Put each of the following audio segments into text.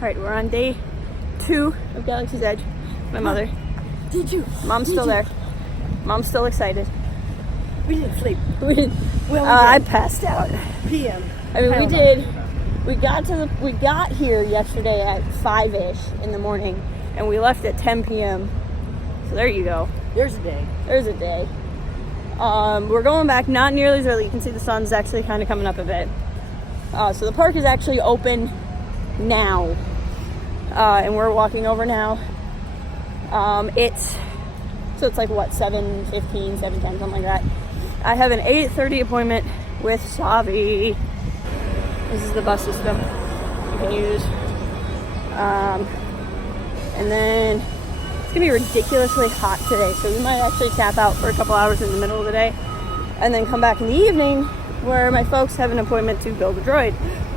Alright, we're on day 2 of Galaxy's Edge. My mother. Day 2. Mom's still there. Mom's still excited. We didn't sleep. We didn't. Well, I passed out. PM. I mean, we did. We got here yesterday at 5-ish in the morning, and we left at 10 p.m. So there you go. There's a day. There's a day. We're going back not nearly as early. You can see the sun's actually kind of coming up a bit. So the park is actually open now, and we're walking over now. It's like what, 7:15, 7:10, something like that. I have an 8:30 appointment with Savi. This is the bus system you can use. And then it's gonna be ridiculously hot today, so we might actually tap out for a couple hours in the middle of the day and then come back in the evening where my folks have an appointment to build a droid.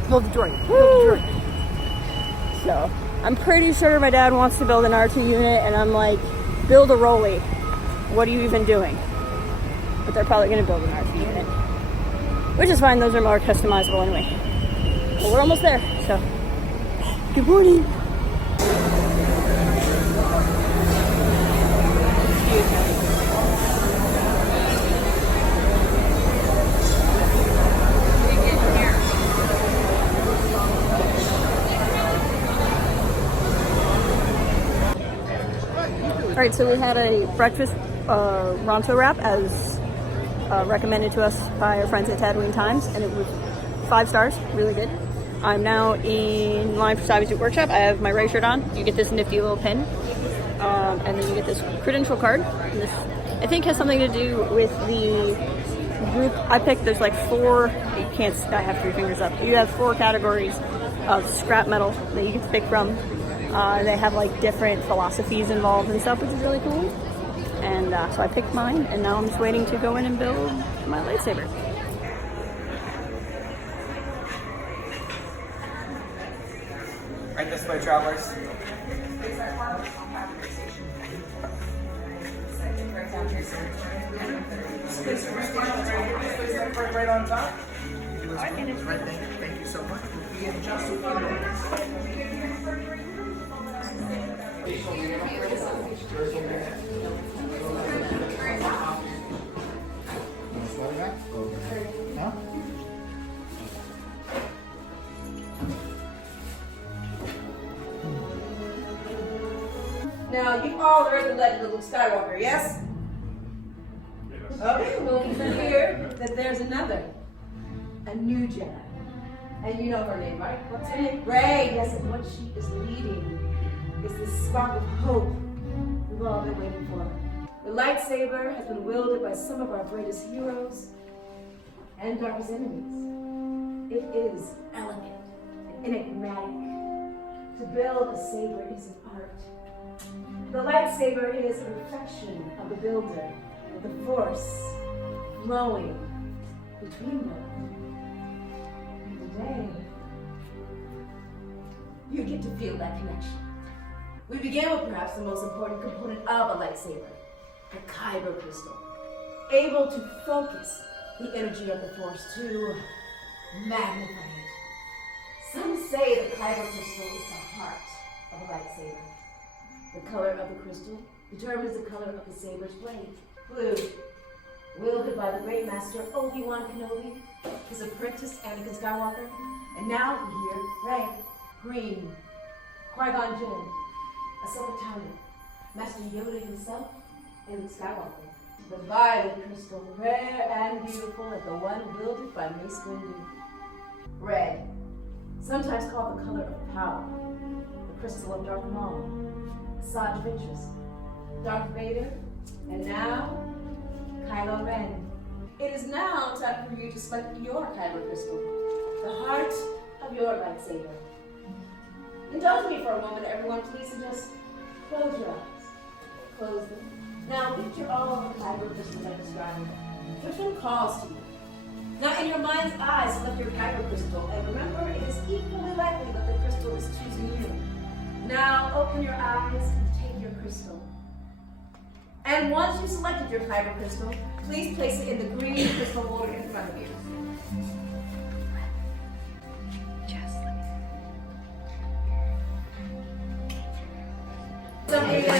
Build the droid. Woo! Build the droid. So I'm pretty sure my dad wants to build an R2 unit, and I'm like, build a Rolly. What are you even doing? But they're probably gonna build an R2 unit, which is fine. Those are more customizable anyway. But we're almost there, so good morning. All right, so we had a breakfast Ronto wrap as recommended to us by our friends at Tatooine Times, and it was 5 stars, really good. I'm now in line for Savi's workshop. I have my Ray shirt on. You get this nifty little pin, and then you get this credential card. And this, I think, has something to do with the group I picked. There's like 4. You can't. I have 3 fingers up. You have 4 categories of scrap metal that you can pick from. They have like different philosophies involved and stuff, which is really cool. And so I picked mine, and now I'm just waiting to go in and build my lightsaber. Right this way, travelers. Right on top. Thank you so much. We'll be in just a few minutes. Now, you all heard the legend of Luke Skywalker, yes? Okay, well, you hear that there's another, a new Jedi. And you know her name, right? What's her name? Rey. Yes, and what she is leading is this spark of hope we've all been waiting for. The lightsaber has been wielded by some of our greatest heroes and darkest enemies. It is elegant and enigmatic. To build a saber is an art. The lightsaber is a reflection of the builder, with the force flowing between them. And today, you get to feel that connection. We begin with perhaps the most important component of a lightsaber, the kyber crystal, able to focus the energy of the force to magnify it. Some say the kyber crystal is the heart of a lightsaber. The color of the crystal determines the color of the saber's blade. Blue, wielded by the great master Obi-Wan Kenobi, his apprentice Anakin Skywalker, and now we hear Rey. Green, Qui-Gon Jinn, Ahsoka Tano, Master Yoda himself, and Luke Skywalker. The violet crystal, rare and beautiful, like the one wielded by Mace Windu. Red, sometimes called the color of power, the crystal of Darth Maul, Asajj Ventress, Darth Vader, and now, Kylo Ren. It is now time for you to select your kyber crystal, the heart of your lightsaber. Indulge me for a moment, everyone, please, and just close your eyes. Close them. Now, picture all of the kyber crystals I described. Which one calls to you? Now, in your mind's eye, select your kyber crystal, and remember, it is equally likely that the crystal is choosing you. Now, open your eyes and take your crystal. And once you've selected your kyber crystal, please place it in the green crystal holder in front of you.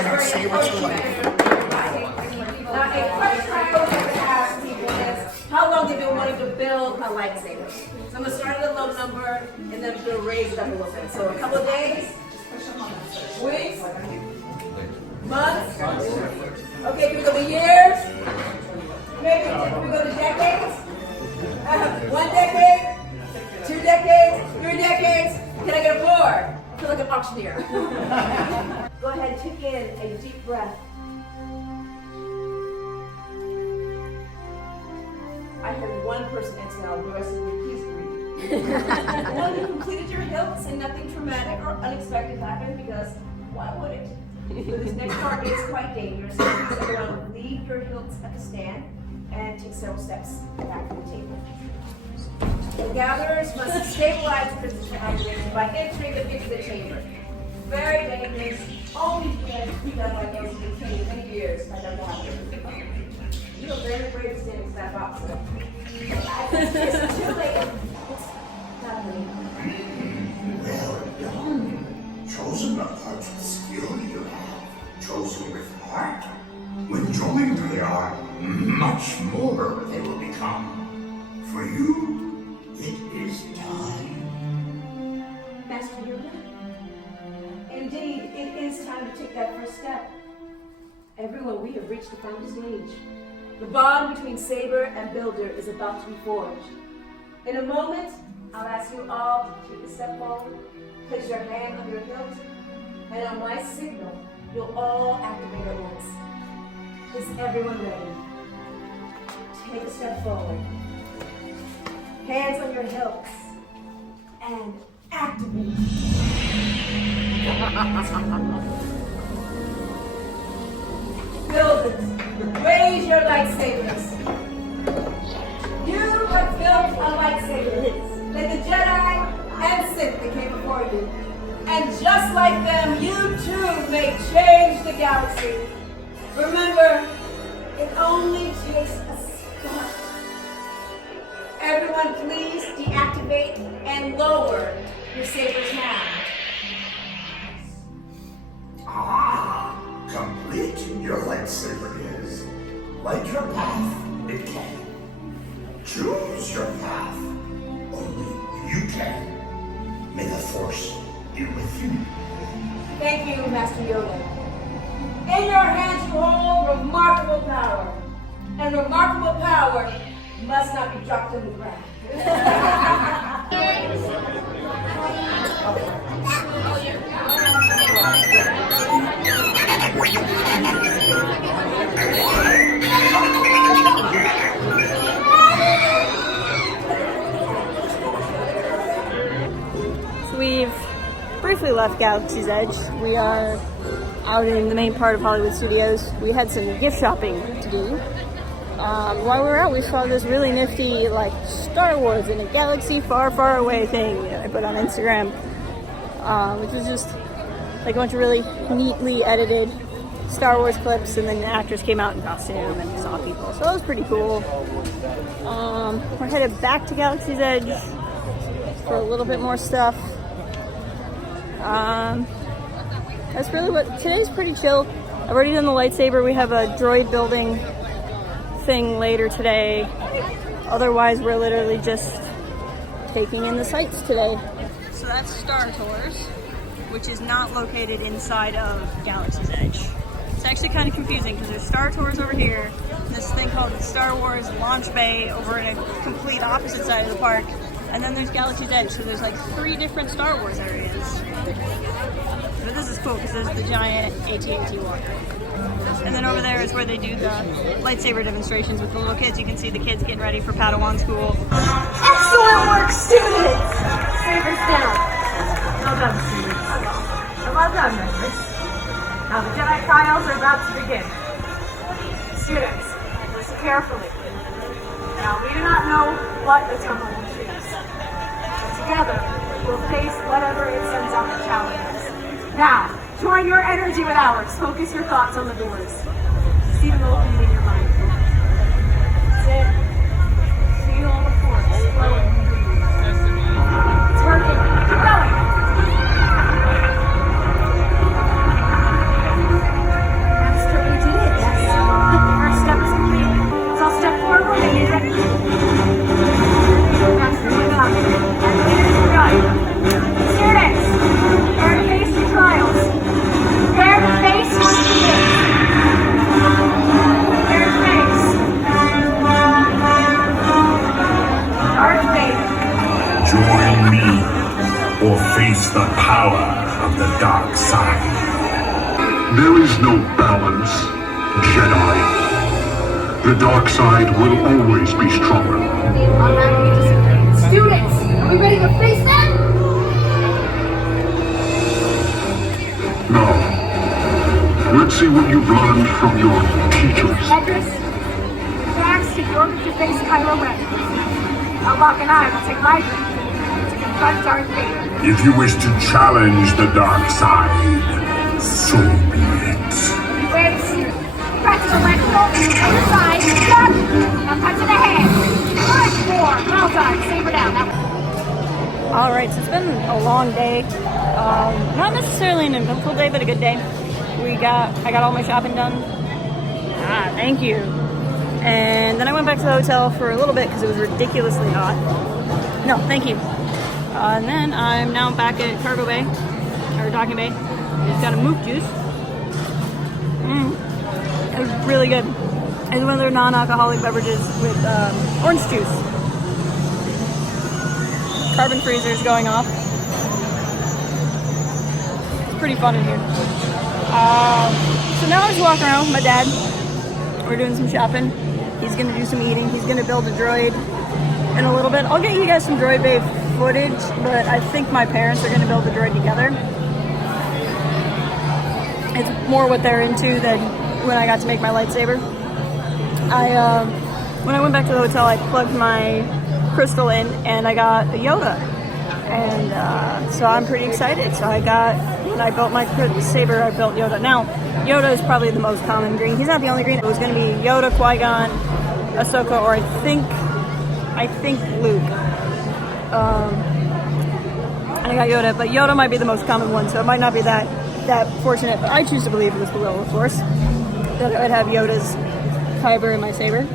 our sabers for life. Now, a question I always ask people is, how long have you been wanting to build a lightsaber? So I'm going to start at a low number, and then we'll raise it up a little bit. So a couple of days, weeks, months. Okay, can we go to years? Maybe can we go to decades? 1 decade? 2 decades? 3 decades? Can I get a 4? I feel like an auctioneer. Go ahead and take in a deep breath. I heard one person exhale, the rest of you please breathe. Well, you completed your hilts and nothing traumatic or unexpected happened, because why would it? So this next part is quite dangerous. So please everyone leave your hilts at the stand and take several steps back from the table. The gatherers must stabilize the crystal activation by entering the picture chamber. Very dangerous. Only can be done by those who trained many years by their bodies. You are very brave standing to that box. It's too late. Not late. Well done. Chosen not much with skill you have. Chosen with heart. When joined they are much more they will become. For you, it is time. Master Yoda? Indeed, it is time to take that first step. Everyone, we have reached the final stage. The bond between Saber and Builder is about to be forged. In a moment, I'll ask you all to take a step forward, place your hand on your hilt, and on my signal, you'll all activate at once. Is everyone ready? Take a step forward. Hands on your hilts, and activate. Builders, raise your lightsabers. You have built a lightsaber like the Jedi and Sith that came before you. And just like them, you too may change the galaxy. Remember, it only takes a spark. Everyone please deactivate and lower your sabers now. Ah, complete your lightsaber is. Light your path, it can. Choose your path, only you can. May the Force be with you. Thank you, Master Yoda. In your hands you hold remarkable power. And remarkable power must not be dropped in the ground. So we've briefly left Galaxy's Edge. We are out in the main part of Hollywood Studios. We had some gift shopping to do. While we were out, we saw this really nifty, like, Star Wars in a galaxy far, far away thing I put on Instagram, which was just like a bunch of really neatly edited Star Wars clips, and then the actors came out in costume and saw people, so that was pretty cool. We're headed back to Galaxy's Edge for a little bit more stuff. That's really what, today's pretty chill. I've already done the lightsaber. We have a droid building thing later today. Otherwise, we're literally just taking in the sights today. So that's Star Tours, which is not located inside of Galaxy's Edge. It's actually kind of confusing because there's Star Tours over here, and this thing called the Star Wars Launch Bay over in a complete opposite side of the park, and then there's Galaxy's Edge, so there's like 3 different Star Wars areas. But this is cool because there's the giant AT&T walker. And then over there is where they do the lightsaber demonstrations with the little kids. You can see the kids getting ready for Padawan school. Excellent work, students! Sabers down. Well done, students. Well done, members. Now the Jedi trials are about to begin. Students, listen carefully. Now we do not know what the tunnel will choose. But together, we'll face whatever it sends out to challenge us. Now, join your energy with ours. Focus your thoughts on the doors. See them opening in your mind. That's it. Feel the force flowing through you. It's working. Keep going. dark side. There is no balance, Jedi. The dark side will always be stronger. On that we disagree. Students, are we ready to face them? Now, let's see what you've learned from your teachers. Edris, Max, take your to face Kylo Ren. Locke and I will take my drink to confront Darth Vader. If you wish to challenge the dark side, so be it. Wins. Press the left foot to the side. Stop. Now touch to the head. 5-4. Well done. Saber down. All right, so it's been a long day. Not necessarily an eventful day, but a good day. I got all my shopping done. Thank you. And then I went back to the hotel for a little bit because it was ridiculously hot. No, thank you. And then I'm now back at Cargo Bay, or Docking Bay. It's got a mook juice. It was really good. It's one of their non-alcoholic beverages with orange juice. Carbon freezer's going off. It's pretty fun in here. So now I just walk around with my dad. We're doing some shopping. He's gonna do some eating. He's gonna build a droid in a little bit. I'll get you guys some Droid Bay footage, but I think my parents are gonna build the droid together. It's more what they're into than when I got to make my lightsaber. When I went back to the hotel, I plugged my crystal in and I got a Yoda. And so I'm pretty excited. So when I built my saber, I built Yoda. Now, Yoda is probably the most common green. He's not the only green. It was going to be Yoda, Qui-Gon, Ahsoka, or I think Luke. And I got Yoda, but Yoda might be the most common one, so it might not be that fortunate. But I choose to believe it was the will of the Force that I would have Yoda's kyber in my saber.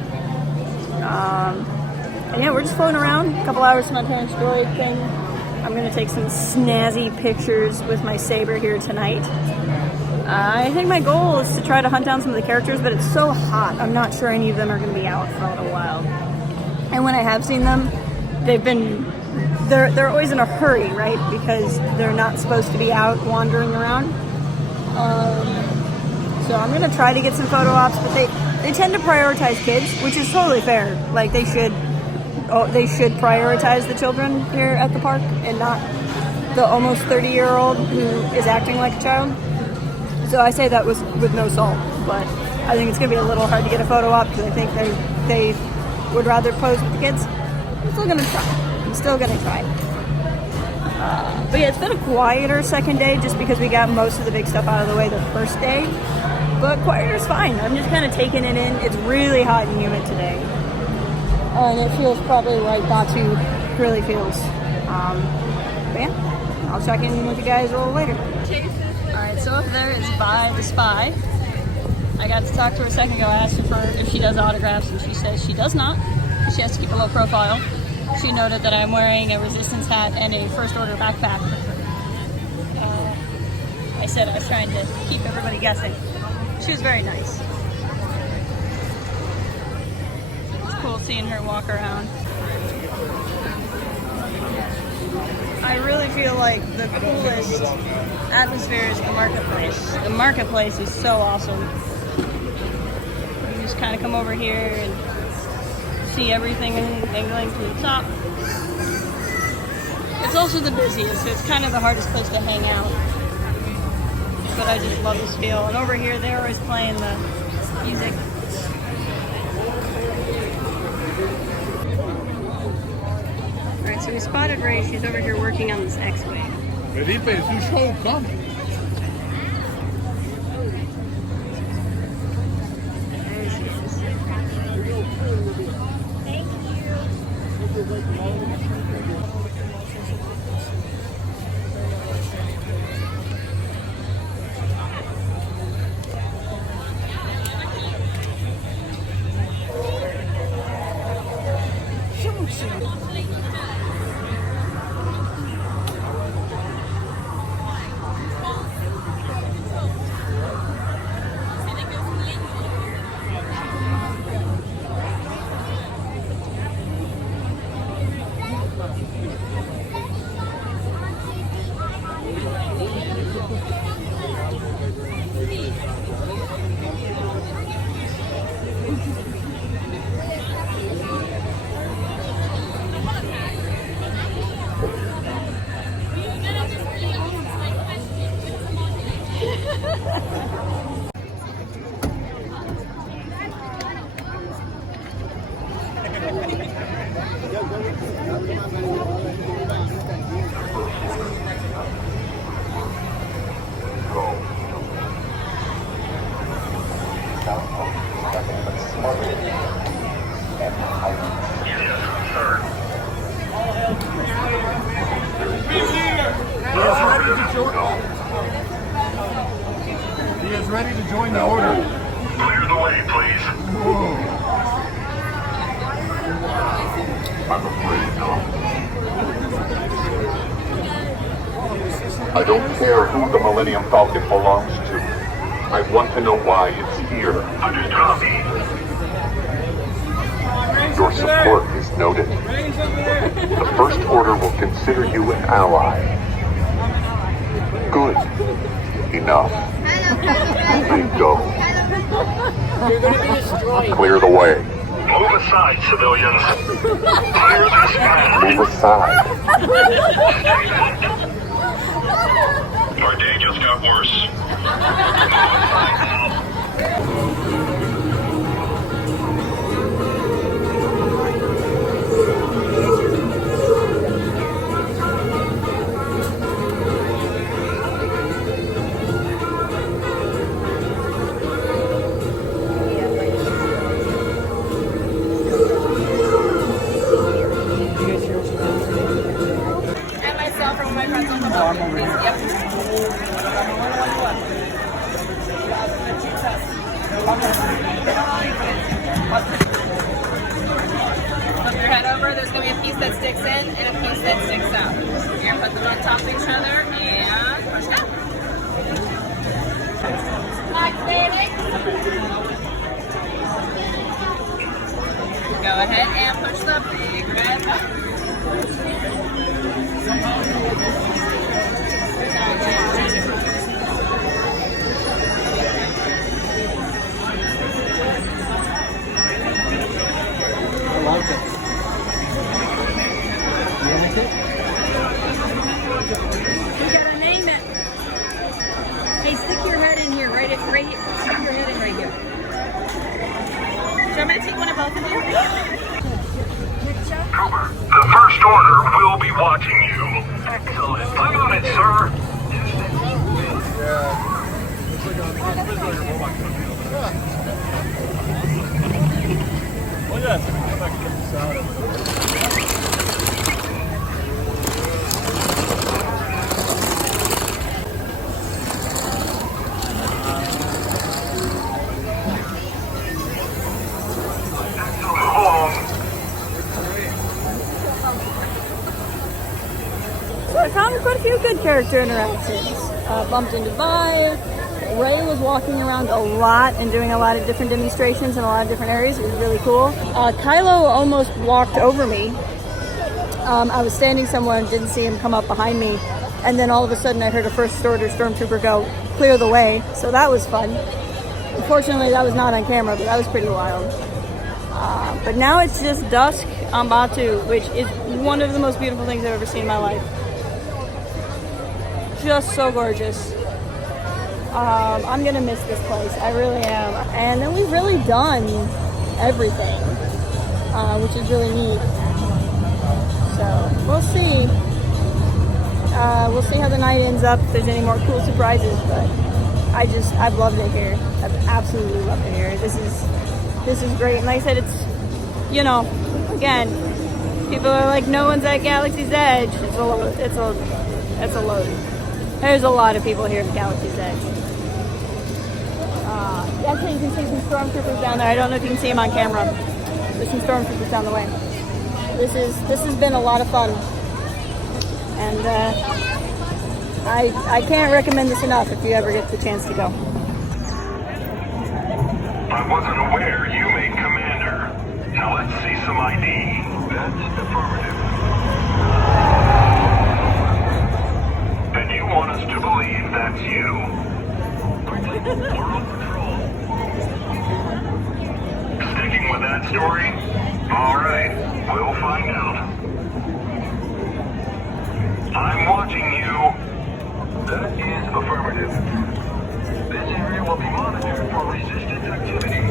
And yeah, we're just floating around. A couple hours to my parents' droid thing. I'm gonna take some snazzy pictures with my saber here tonight. I think my goal is to try to hunt down some of the characters, but it's so hot. I'm not sure any of them are gonna be out for a little while. And when I have seen them, they're always in a hurry, right? Because they're not supposed to be out wandering around. So I'm gonna try to get some photo ops, but they tend to prioritize kids, which is totally fair. Like they should prioritize the children here at the park and not the almost 30-year-old who is acting like a child. So I say that with no salt, but I think it's gonna be a little hard to get a photo op because I think they would rather pose with the kids. I'm still gonna try. But yeah, it's been a quieter second day just because we got most of the big stuff out of the way the first day. But quieter's fine. I'm just kind of taking it in. It's really hot and humid today. And it feels probably like Batuu really feels. But yeah, I'll check in with you guys a little later. Alright, so up there is By the Spy. I got to talk to her a second ago. I asked her if she does autographs, and she says she does not. She has to keep a low profile. She noted that I'm wearing a Resistance hat and a First Order backpack. I said I was trying to keep everybody guessing. She was very nice. It's cool seeing her walk around. I really feel like the coolest atmosphere is the marketplace. The marketplace is so awesome. You just kind of come over here and see everything angling to the top. It's also the busiest, so it's kind of the hardest place to hang out. But I just love this feel. And over here, they're always playing the music. Alright, so we spotted Ray. She's over here working on this X-Wing. Felipe, it's your show, come. There she is. Thank you. He is ready to join the order. Clear the way, please. I'm afraid not. I don't care who the Millennium Falcon belongs to. I want to know why it's here. Copy. Your support is noted. The First Order will consider you an ally. Good. Enough. Then go. You're going to be destroyed. Clear the way. Move aside, civilians. Clear this path. Move aside. Our day just got worse. And myself from my friends on the phone. Flip your head over, there's going to be a piece that sticks in and a piece that sticks out. You're going to put them on top of each other and push down. Activating. Go ahead and push the big red button. I like it. You like it? You gotta name it. Hey, stick your head in here, right here. Stick your head in right here. So I'm going to take one of both of you. Cooper, the First Order will be watching you. Excellent. I'm on it, sir. So I found quite a few good character interactions. Bumped into Vi. Ray was walking around a lot and doing a lot of different demonstrations in a lot of different areas. It was really cool. Kylo almost walked over me. I was standing somewhere and didn't see him come up behind me. And then all of a sudden I heard a First Order Stormtrooper go, "Clear the way." So that was fun. Unfortunately, that was not on camera, but that was pretty wild. But now it's just dusk on Batuu, which is one of the most beautiful things I've ever seen in my life. Just so gorgeous. I'm gonna miss this place. I really am. And then we've really done everything, which is really neat. So we'll see. We'll see how the night ends up, if there's any more cool surprises, but I've loved it here. I've absolutely loved it here. This is great. And like I said, it's, you know, again, people are like, no one's at Galaxy's Edge. It's a load. There's a lot of people here at Galaxy's Edge. Actually, you can see some stormtroopers down there. I don't know if you can see them on camera. There's some stormtroopers down the way. This has been a lot of fun, and I can't recommend this enough if you ever get the chance to go. I wasn't aware you made Commander. Now let's see some ID. That's affirmative. And you want us to believe that's you? We're on patrol. Sticking with that story? All right, we'll find out. I'm watching you. That is affirmative. This area will be monitored for resistance activity.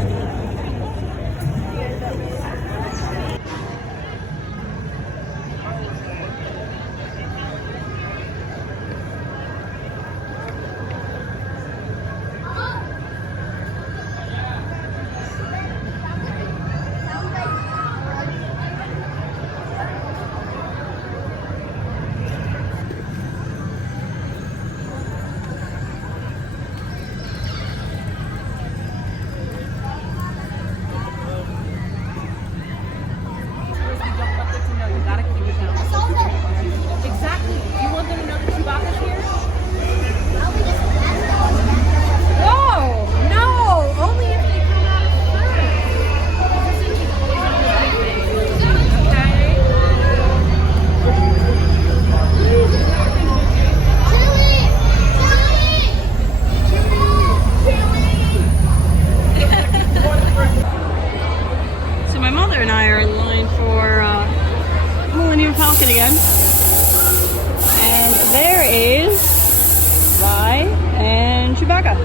Falcon again. And there is Vi and Chewbacca,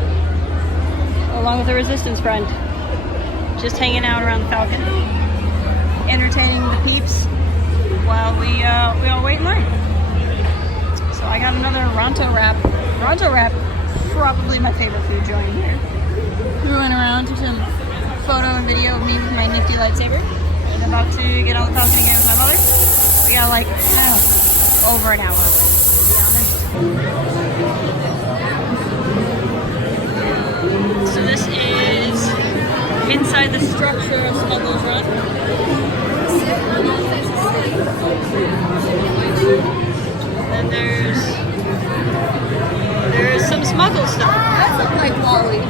along with a Resistance friend. Just hanging out around the Falcon, entertaining the peeps while we all wait in line. So I got another Ronto wrap. Ronto wrap, probably my favorite food joint here. We went around to some photo and video of me with my nifty lightsaber. I'm about to get on the Falcon again with my mother. We got like, over an hour, to be honest. So this is inside the structure of Smuggler's Run. And there's some smuggle stuff. That looks like Wally.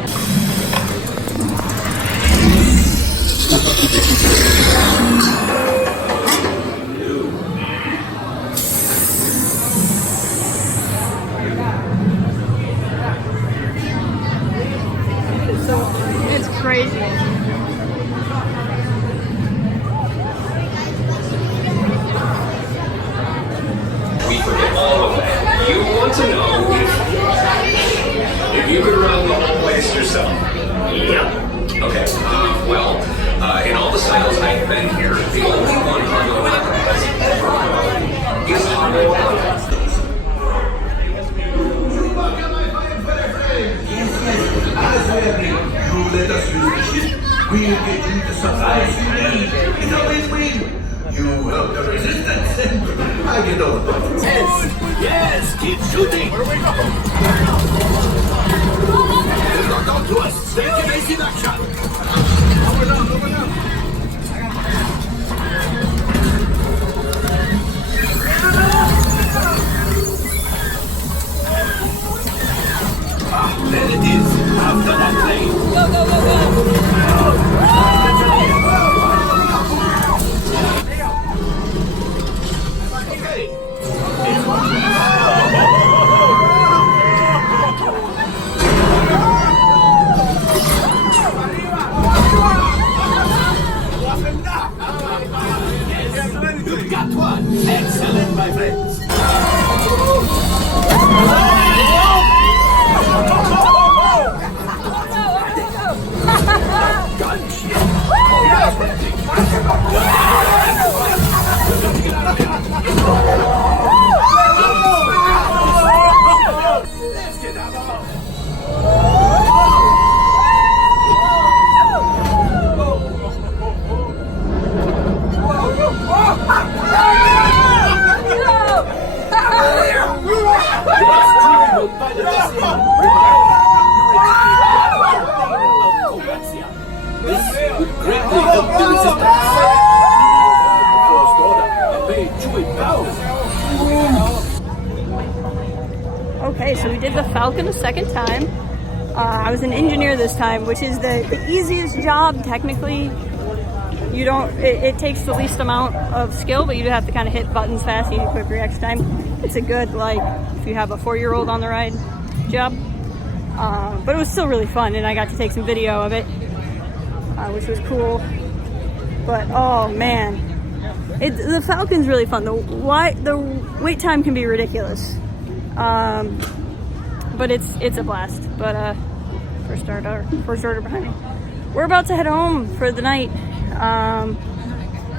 It's crazy. We forget all of that. You want to know if you could run the whole place yourself? Yeah. Okay. Well, in all the cycles I've been here, the only one cargo enterprise is cargo enterprise. As we agreed, you let us use the ship. We'll get you the supplies you need. It's always win. You help the resistance, and I get all the profits. Yes, keep shooting. Where we go? They've got on to us. Stay in action. Over now. There it is. After that plane. Go, go, go, go! You got one. Excellent, my friends. Okay, so we did the Falcon a second time. I was an engineer this time, which is the easiest job technically. You don't, it takes the least amount of skill, but you do have to kind of hit buttons fast, you need quick reaction time. It's a good, like, if you have a 4-year-old on the ride job. But it was still really fun, and I got to take some video of it, which was cool. But, oh man, the Falcon's really fun. The wait time can be ridiculous. But it's a blast. But first order behind me. We're about to head home for the night.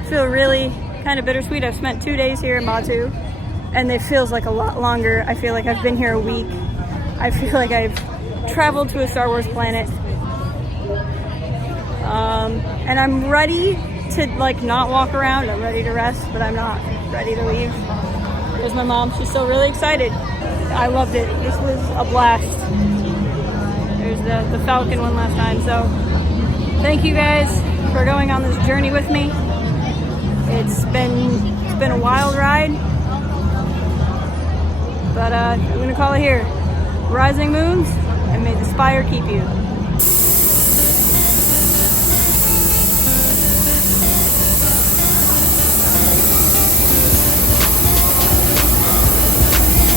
Feel really kind of bittersweet. I've spent 2 days here in Batuu, and it feels like a lot longer. I feel like I've been here a week. I feel like I've traveled to a Star Wars planet. And I'm ready to like not walk around. I'm ready to rest, but I'm not ready to leave. There's my mom. She's still really excited. I loved it. This was a blast. There's the Falcon one last time. So thank you guys for going on this journey with me. It's been a wild ride, but I'm gonna call it here. Rising moons, and may the spire keep you.